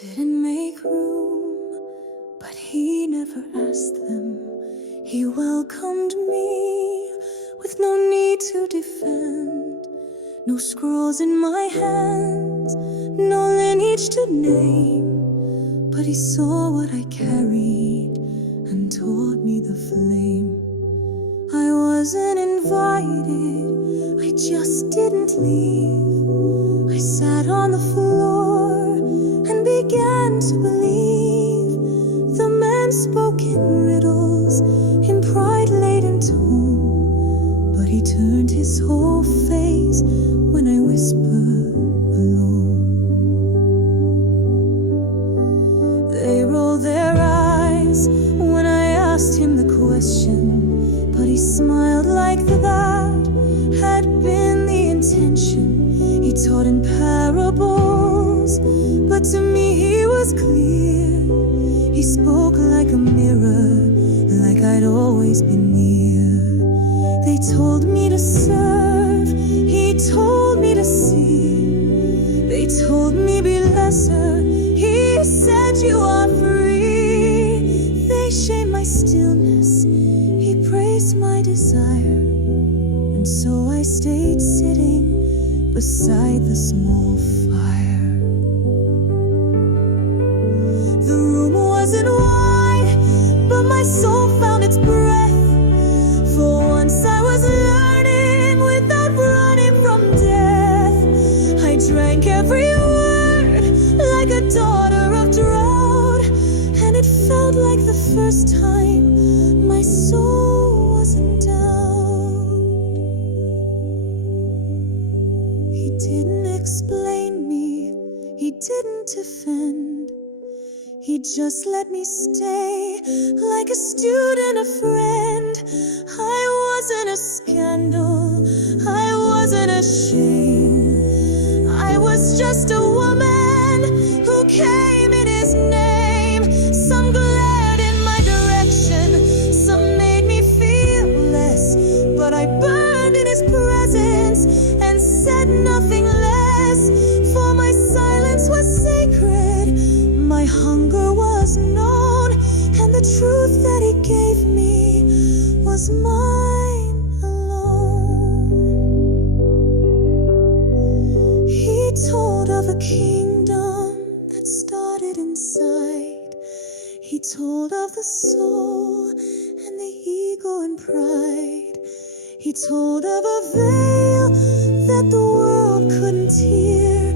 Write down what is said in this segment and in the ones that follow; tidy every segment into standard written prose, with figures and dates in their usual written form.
didn't make room, but he never asked them. He welcomed me with no need to defend. No scrolls in my hands, no lineage to name, but he saw what I carried and taught me the flame. I wasn't invited, I just didn't leave. I sat on the floor and began to believe. The man spoke in riddles, in pride-laden tone, but he turned his whole face when I whispered alone. They rolled their eyes when I asked him the question, but he smiled like that had been the intention. He taught in parables, but to me he was clear. He spoke like a mirror, like I'd always been near. They told me to serve, he told me to see. They told me be lesser, he said you are free. They shamed my stillness, he praised my desire. And so I stayed sitting beside the small fire. The room wasn't wide, but my soul found its breath. For once I was learning without running from death. I drank every word like a daughter of drought, and it felt like the first time my soul was in doubt. He didn't explain me, he didn't defend. He just let me stay like a student, a friend. I wasn't a scandal, I wasn't ashamed. I was just a woman who came in his name. Some glared in my direction, some made me feel less, but I burned in his presence and said nothing less. For my silence was sacred, my hunger was known, and the truth that he gave me was mine alone. He told of a kingdom that started inside. He told of the soul and the ego and pride. He told of a veil that the world couldn't hear,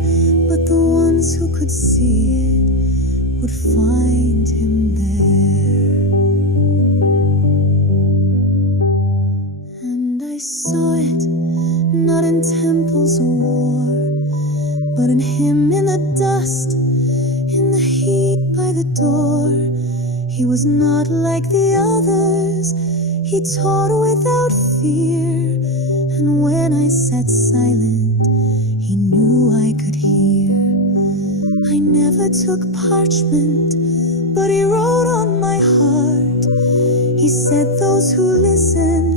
but the ones who could see it would find him there. And I saw it, not in temples or war, but in him in the dust, in the heat by the door. He was not like the others, he taught without fear. And when I sat silent, he knew I could hear. I never took parchment, but he wrote on my heart. He said those who listen